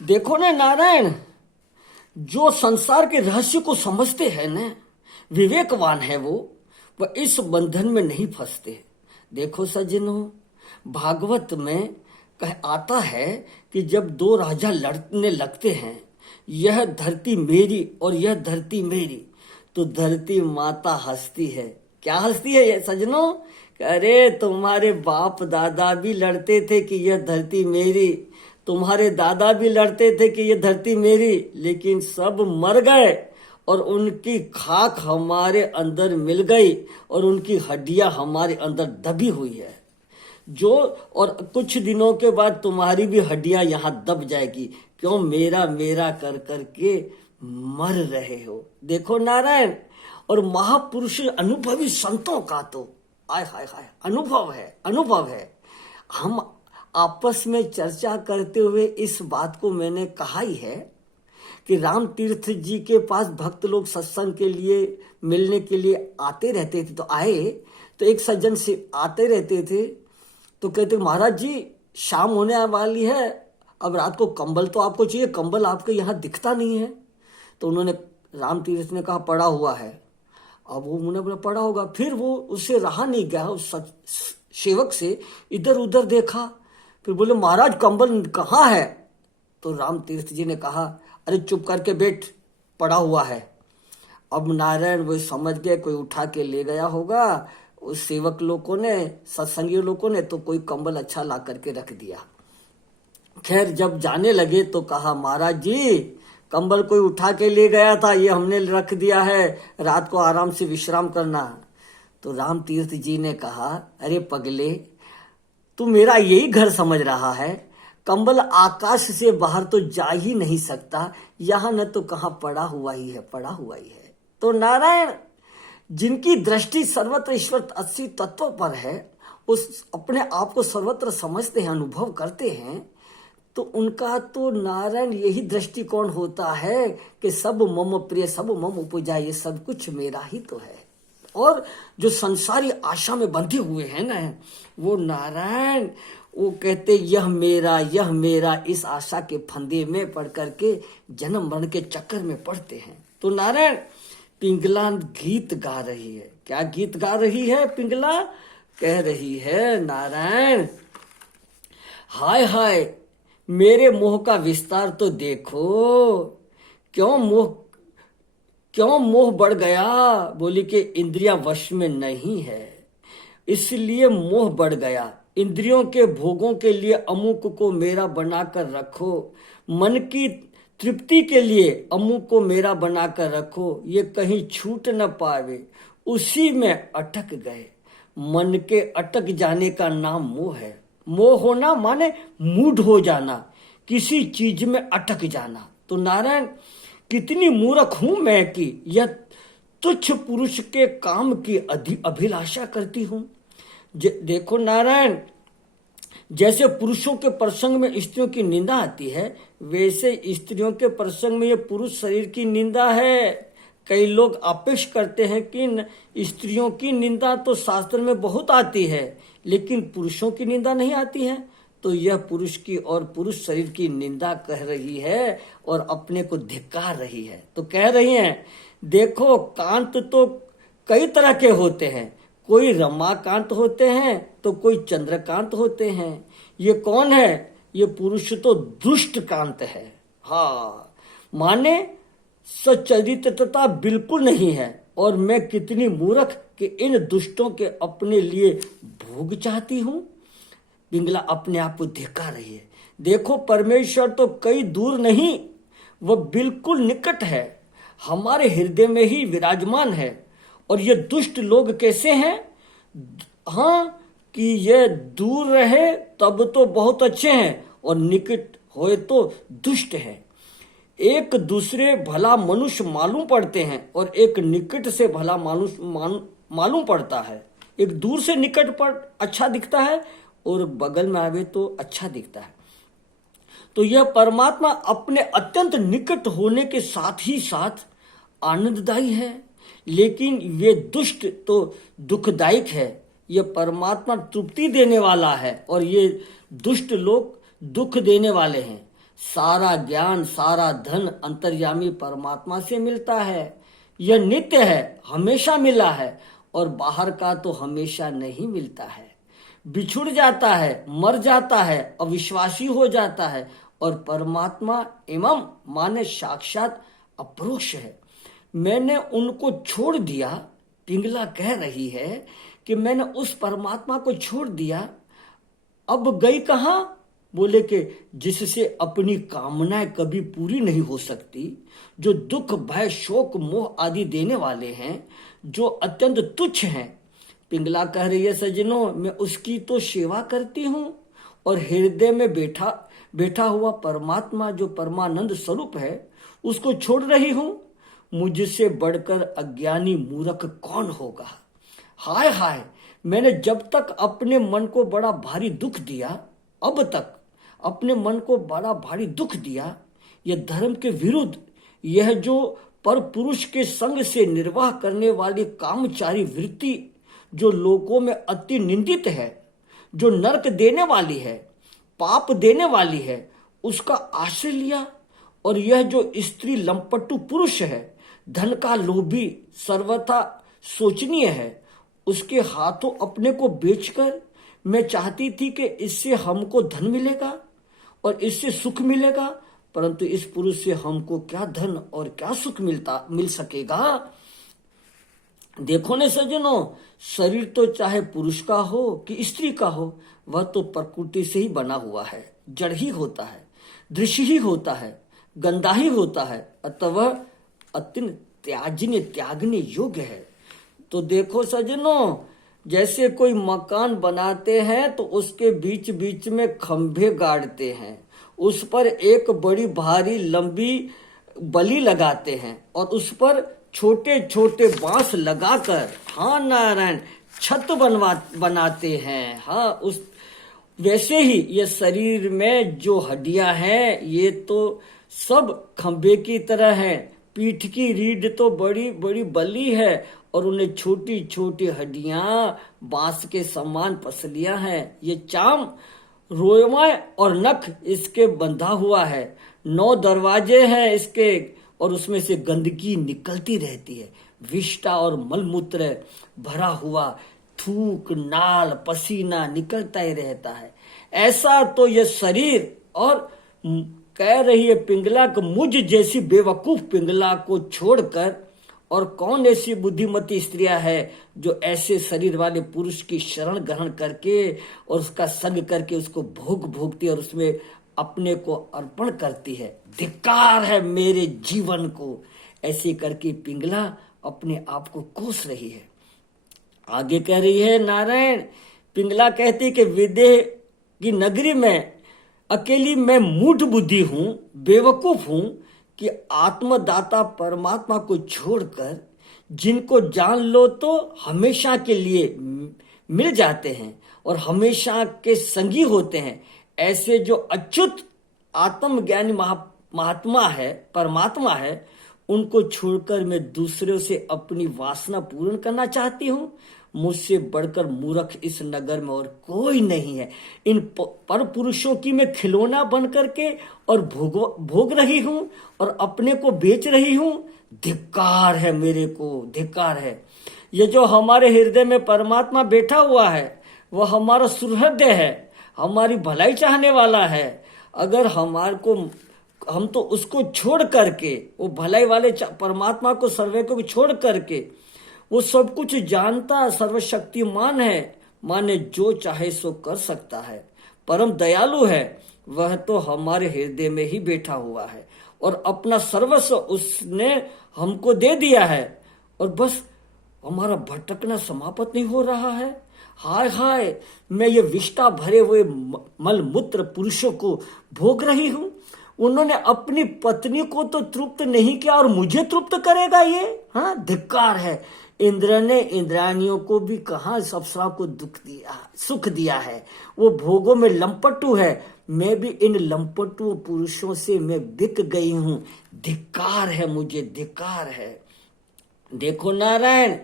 देखो ना नारायण, जो संसार के रहस्य को समझते हैं ना, विवेकवान है वो, वह इस बंधन में नहीं फंसते। देखो सज्जनों, भागवत में कह आता है कि जब दो राजा लड़ने लगते हैं, यह धरती मेरी और यह धरती मेरी, तो धरती माता हंसती है। क्या हंसती है ये सज्जनों? अरे तुम्हारे बाप दादा भी लड़ते थे कि यह धरती मेरी, तुम्हारे दादा भी लड़ते थे कि यह धरती मेरी, लेकिन सब मर गए और उनकी खाक हमारे अंदर मिल गई और उनकी हड्डियां हमारे अंदर दबी हुई है। जो और कुछ दिनों के बाद तुम्हारी भी हड्डियां यहां दब जाएगी। क्यों मेरा मेरा कर कर के मर रहे हो? देखो नारायण, और महापुरुष अनुभवी संतों का तो आय हाय हाय अनुभव है, अनुभव है। हम आपस में चर्चा करते हुए इस बात को मैंने कहा ही है कि राम तीर्थ जी के पास भक्त लोग सत्संग के लिए मिलने के लिए आते रहते थे। तो आए तो एक सज्जन से आते रहते थे, तो कहते महाराज जी शाम होने वाली है, अब रात को कंबल तो आपको चाहिए, कंबल आपके यहाँ दिखता नहीं है। तो उन्होंने राम तीर्थ ने कहा पड़ा हुआ है। अब वो मुने बोला पड़ा होगा। फिर वो उससे रहा नहीं गया, उस सेवक से इधर उधर देखा, फिर बोले महाराज कंबल कहाँ है? तो राम तीर्थ जी ने कहा अरे चुप करके बैठ, पड़ा हुआ है। अब नारायण वो समझ गए कोई उठा के ले गया होगा, उस सेवक लोगों ने, सत्संगी लोगों ने तो कोई कंबल अच्छा ला करके रख दिया। खैर जब जाने लगे तो कहा महाराज जी कंबल कोई उठा के ले गया था, ये हमने रख दिया है, रात को आराम से विश्राम करना। तो राम तीर्थ जी ने कहा अरे पगले, तू मेरा यही घर समझ रहा है? कंबल आकाश से बाहर तो जा ही नहीं सकता, यहां न तो कहां पड़ा हुआ ही है, पड़ा हुआ ही है। तो नारायण, जिनकी दृष्टि सर्वत्र ईश्वर अस्सी तत्व पर है, उस अपने आप को सर्वत्र समझते हैं, अनुभव करते हैं, तो उनका तो नारायण यही दृष्टिकोण होता है कि सब मम प्रिय, सब मम उपजा, ये सब कुछ मेरा ही तो है। और जो संसारी आशा में बंधे हुए हैं ना, वो नारायण वो कहते यह मेरा, इस आशा के फंदे में पड़ करके जन्म मरण के चक्कर में पड़ते हैं। तो नारायण, पिंगला गीत गा रही है। क्या गीत गा रही है पिंगला? कह रही है नारायण, हाय हाय मेरे मोह का विस्तार तो देखो, क्यों मोह बढ़ गया? बोली कि इंद्रिया वश में नहीं है, इसलिए मोह बढ़ गया। इंद्रियों के भोगों के लिए अमुक को मेरा बनाकर रखो, मन की तृप्ति के लिए अमुक को मेरा बनाकर रखो, ये कहीं छूट न पावे, उसी में अटक गए। मन के अटक जाने का नाम मोह है। मोह होना माने मूढ़ हो जाना, किसी चीज में अटक जाना। तो नारायण, कितनी मूर्ख हूं मैं कि यह तुच्छ पुरुष के काम की अभिलाषा करती हूं। देखो नारायण, जैसे पुरुषों के प्रसंग में स्त्रियों की निंदा आती है, वैसे स्त्रियों के प्रसंग में यह पुरुष शरीर की निंदा है। कई लोग आपेश करते हैं कि स्त्रियों की निंदा तो शास्त्र में बहुत आती है, लेकिन पुरुषों की निंदा नहीं आती है। तो यह पुरुष की और पुरुष शरीर की निंदा कह रही है और अपने को धिक्कार रही है। तो कह रही हैं, देखो कांत तो कई तरह के होते हैं, कोई रमाकांत होते हैं तो कोई चंद्रकांत होते हैं। ये कौन है? ये पुरुष तो दुष्ट कांत है। हाँ, माने सच्चरित्रता बिल्कुल नहीं है। और मैं कितनी मूर्ख कि इन दुष्टों के अपने लिए भोग चाहती हूं। पिंगला अपने आप को धिक्कार रही है। देखो परमेश्वर तो कई दूर नहीं, वह बिल्कुल निकट है, हमारे हृदय में ही विराजमान है। और ये दुष्ट लोग कैसे हैं? हाँ, कि ये दूर रहे तब तो बहुत अच्छे हैं और निकट होए तो दुष्ट है। एक दूसरे भला मनुष्य मालूम पड़ते हैं और एक निकट से भला मनुष्य मालूम पड़ता है। एक दूर से निकट पर अच्छा दिखता है और बगल में आवे तो अच्छा दिखता है। तो यह परमात्मा अपने अत्यंत निकट होने के साथ ही साथ आनंददायी है, लेकिन ये दुष्ट तो दुखदायक है। ये परमात्मा तृप्ति देने वाला है और ये दुष्ट लोग दुख देने वाले हैं। सारा ज्ञान, सारा धन अंतर्यामी परमात्मा से मिलता है। यह नित्य है, हमेशा मिला है, और बाहर का तो हमेशा नहीं मिलता है। बिछुड़ जाता है, मर जाता है, अविश्वासी हो जाता है, और परमात्मा एवं माने साक्षात अपरोक्ष है। मैंने उनको छोड़ दिया। पिंगला कह रही है कि मैंने उस परमात्मा को छोड़ दिया, अब गई कहां? बोले कि जिससे अपनी कामनाएं कभी पूरी नहीं हो सकती, जो दुख, भय, शोक, मोह आदि देने वाले हैं, जो अत्यंत तुच्छ हैं। पिंगला कह रही है, सज्जनों, मैं उसकी तो सेवा करती हूं, और हृदय में बैठा हुआ परमात्मा जो परमानंद स्वरूप है, उसको छोड़ रही हूं। मुझसे बढ़कर अज्ञानी मूर्ख कौन होगा? हाय हाय, मैंने जब तक अपने मन को बड़ा भारी दुख दिया, अब तक अपने मन को बड़ा भारी दुख दिया, यह धर्म के विरुद्ध, यह जो पर पुरुष के संग से निर्वाह करने वाली कामचारी वृत्ति, जो लोगों में अति निंदित है, जो नरक देने वाली है, पाप देने वाली है, उसका आश्रय लिया। और यह जो स्त्री लंपटू पुरुष है, धन का लोभी, सर्वथा शोचनीय है, उसके हाथों अपने को बेचकर मैं चाहती थी कि इससे हमको धन मिलेगा और इससे सुख मिलेगा, परंतु इस पुरुष से हमको क्या धन और क्या सुख मिल सकेगा। देखो ने सज्जनों, शरीर तो चाहे पुरुष का हो कि स्त्री का हो, वह तो प्रकृति से ही बना हुआ है, जड़ ही होता है, दृश्य ही होता है, गंदा ही होता है, अतः वह अत्यंत त्यागने योग्य है। तो देखो सज्जनों, जैसे कोई मकान बनाते हैं तो उसके बीच बीच में खंभे गाड़ते हैं, उस पर एक बड़ी भारी लंबी बली लगाते हैं, और उस पर छोटे छोटे बांस लगाकर, हाँ नारायण, छत बनाते हैं। हाँ, उस वैसे ही ये शरीर में जो हड्डियां हैं, ये तो सब खंभे की तरह हैं। पीठ की रीढ़ तो बड़ी बड़ी बली है, और उन्हें छोटी छोटी हड्डियां, बांस के समान पसलियां हैं। ये चाम, रोएमा और नख इसके बंधा हुआ है। 9 दरवाजे हैं इसके, और उसमें से गंदगी निकलती रहती है। विष्ठा और मलमूत्र भरा हुआ, थूक, नाल, पसीना निकलता ही रहता है। ऐसा तो ये शरीर, और कह रही है पिंगला कि मुझ जैसी बेवकूफ पिंगला को छोड़कर और कौन ऐसी बुद्धिमती स्त्रियां है जो ऐसे शरीर वाले पुरुष की शरण ग्रहण करके और उसका संग करके उसको भोगती और उसमें अपने को अर्पण करती है। धिक्कार है मेरे जीवन को। ऐसे करके पिंगला अपने आप को कोस रही है। आगे कह रही है नारायण, पिंगला कहती कि विदेह की नगरी में अकेली मैं मूढ़ बुद्धि हूं, बेवकूफ हूं कि आत्मदाता परमात्मा को छोड़कर जिनको जान लो तो हमेशा के लिए मिल जाते हैं और हमेशा के संगी होते हैं, ऐसे जो अच्युत आत्मज्ञानी महात्मा है, परमात्मा है, उनको छोड़कर मैं दूसरों से अपनी वासना पूर्ण करना चाहती हूं। मुझसे बढ़कर मूर्ख इस नगर में और कोई नहीं है। इन पर पुरुषों की मैं खिलौना बन करके और भोग रही हूं और अपने को बेच रही हूं। धिक्कार है मेरे को, धिक्कार है। ये जो हमारे हृदय में परमात्मा बैठा हुआ है वह हमारा सुहृदय है, हमारी भलाई चाहने वाला है। अगर हम तो उसको छोड़ करके, वो भलाई वाले परमात्मा को, सर्वे को छोड़ करके, वो सब कुछ जानता, सर्वशक्तिमान है, माने जो चाहे सो कर सकता है, परम दयालु है, वह तो हमारे हृदय में ही बैठा हुआ है और अपना सर्वस्व उसने हमको दे दिया है और बस हमारा भटकना समाप्त नहीं हो रहा है। हाय हाय, मैं ये विष्ठा भरे हुए मलमूत्र पुरुषों को भोग रही हूं। उन्होंने अपनी पत्नी को तो तृप्त नहीं किया और मुझे तृप्त करेगा ये? हाँ, धिक्कार है। इंद्र ने इंद्रानियों को भी कहा अप्सरा को सुख दिया है। वो भोगों में लंपटू है, मैं भी इन लंपटू पुरुषों से मैं बिक गई हूं। धिक्कार है मुझे, धिक्कार है। देखो नारायण,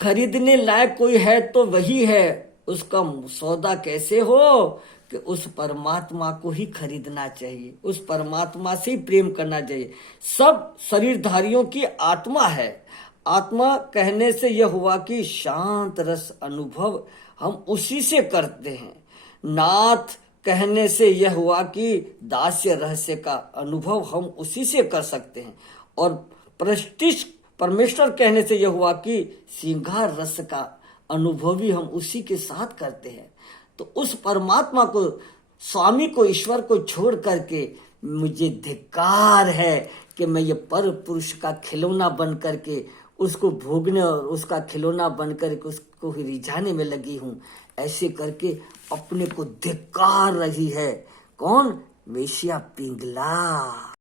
खरीदने लायक कोई है तो वही है, उसका सौदा कैसे हो? कि उस परमात्मा को ही खरीदना चाहिए, उस परमात्मा से ही प्रेम करना चाहिए। सब शरीरधारियों की आत्मा है। आत्मा कहने से यह हुआ कि शांत रस अनुभव हम उसी से करते हैं। नाथ कहने से यह हुआ कि दास्य रहस्य का अनुभव हम उसी से कर सकते हैं। और प्रतिष्ठ परमेश्वर कहने से यह हुआ कि श्रृंगार रस का अनुभव भी हम उसी के साथ करते हैं। तो उस परमात्मा को, स्वामी को, ईश्वर को छोड़ करके मुझे धिक्कार है कि मैं ये पर पुरुष का खिलौना बन करके उसको भोगने और उसका खिलौना बन करके उसको ही रिझाने में लगी हूँ। ऐसे करके अपने को धिक्कार रही है। कौन? वेश्या पिंगला।